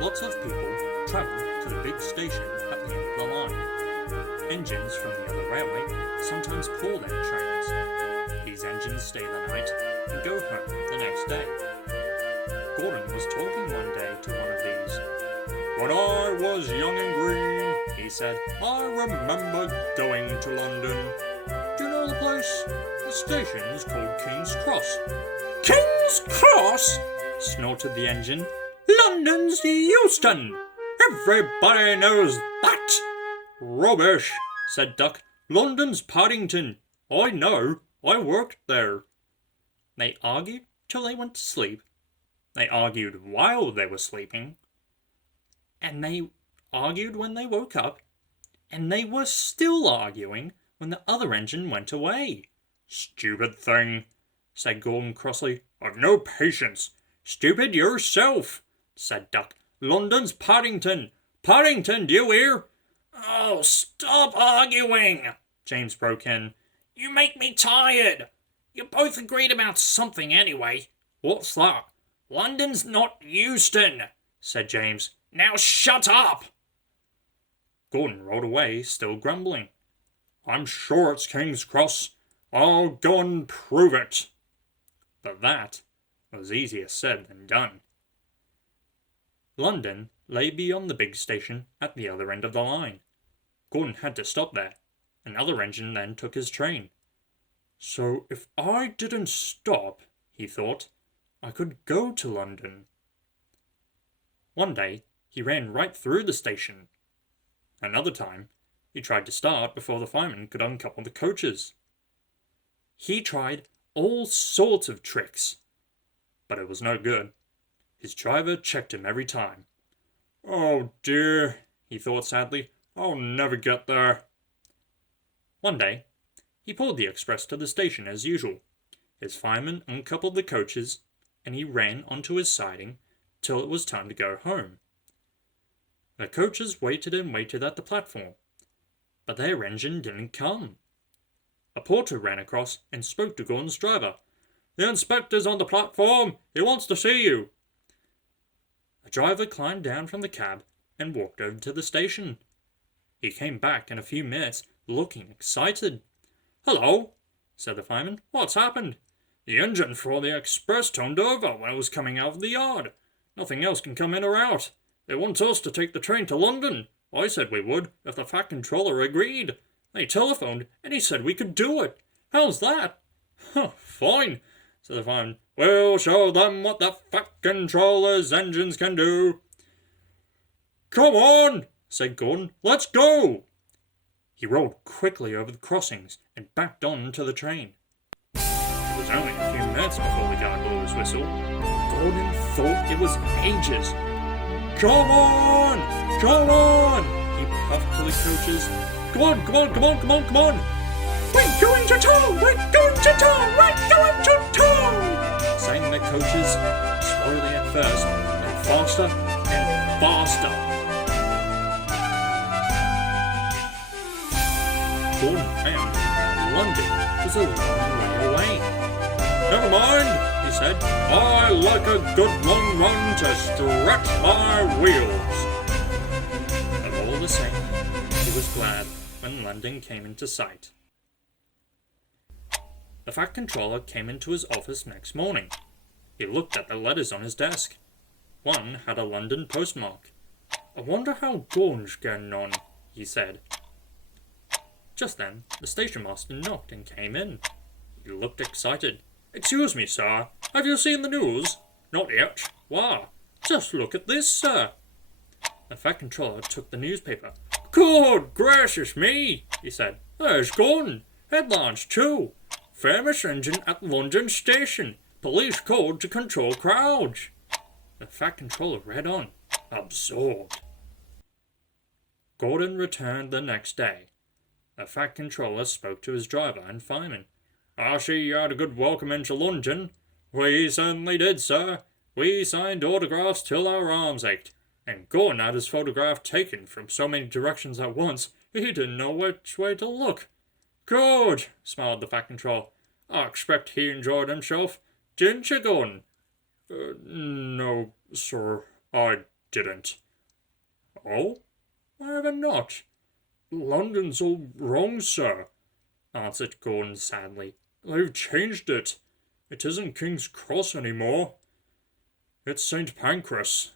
Lots of people travel to the big station at the end of the line. Engines from the other railway sometimes pull their trains. These engines stay the night and go home the next day. Gordon was talking one day to one of these. "When I was young and green," he said, "I remember going to London. Do you know the place? The station's called King's Cross." "King's Cross?" snorted the engine. "London's Euston. Everybody knows that." "Rubbish," said Duck. "London's Paddington. I know. I worked there." They argued till they went to sleep. They argued while they were sleeping. And they argued when they woke up. And they were still arguing when the other engine went away. "Stupid thing," said Gordon crossly. "I've no patience." "Stupid yourself," said Duck. "London's Paddington. Paddington, do you hear?" "Oh, stop arguing," James broke in. "You make me tired. You both agreed about something anyway." "What's that?" "London's not Euston," said James. "Now shut up." Gordon rolled away, still grumbling. "I'm sure it's King's Cross. I'll go and prove it." But that was easier said than done. London lay beyond the big station at the other end of the line. Gordon had to stop there. Another engine then took his train. "So if I didn't stop," he thought, "I could go to London." One day, he ran right through the station. Another time, he tried to start before the fireman could uncouple the coaches. He tried all sorts of tricks, but it was no good. His driver checked him every time. "Oh dear," he thought sadly, "I'll never get there." One day, he pulled the express to the station as usual. His fireman uncoupled the coaches, and he ran onto his siding till it was time to go home. The coaches waited and waited at the platform, but their engine didn't come. A porter ran across and spoke to Gordon's driver. "The inspector's on the platform. He wants to see you." The driver climbed down from the cab and walked over to the station. He came back in a few minutes, looking excited. "Hello," said the fireman. "What's happened?" "The engine for the express turned over when it was coming out of the yard. Nothing else can come in or out. They want us to take the train to London. I said we would, if the Fat Controller agreed. They telephoned, and he said we could do it. How's that?" "Fine," said the fireman. "We'll show them what the Fat Controller's engines can do." "Come on," said Gordon. "Let's go." He rolled quickly over the crossings and backed on to the train. It was only a few minutes before the guard blew his whistle. Gordon thought it was ages. "Come on! Come on!" he puffed to the coaches. "Come on, come on, come on, come on, come on!" "We're going to town! We're going to town! We're going to town!" sang the coaches, slowly at first, then faster and faster. Gordon found that London was a long way away. "Never mind," he said. "I like a good long run to stretch my wheels." But all the same, he was glad when London came into sight. The Fat Controller came into his office next morning. He looked at the letters on his desk. One had a London postmark. "I wonder how Gordon's getting on," he said. Just then, the station master knocked and came in. He looked excited. "Excuse me, sir. Have you seen the news?" "Not yet. Why?" "Just look at this, sir." The Fat Controller took the newspaper. "Good gracious me," he said. "There's Gordon. Headlines, too. famous engine at London Station. Police called to control crowds." The Fat Controller read on, absorbed. Gordon returned the next day. The Fat Controller spoke to his driver and fireman. "I see you had a good welcome into London." "We certainly did, sir. We signed autographs till our arms ached. And Gordon had his photograph taken from so many directions at once, he didn't know which way to look." "Good," smiled the Fat Controller. "I expect he enjoyed himself. Didn't you, Gordon?" No, sir, I didn't." "Oh? Why ever not?" "London's all wrong, sir," answered Gordon sadly. "They've changed it. It isn't King's Cross anymore. It's St. Pancras.